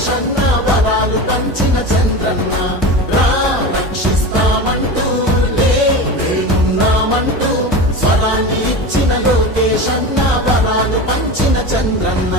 లోకేశన్న వరాలు పంచిన చంద్రన్న రా రక్షిస్తామంటూ నేనున్నామంటూ స్వరాన్ని ఇచ్చిన లోకేశన్న వరాలు పంచిన చంద్రన్న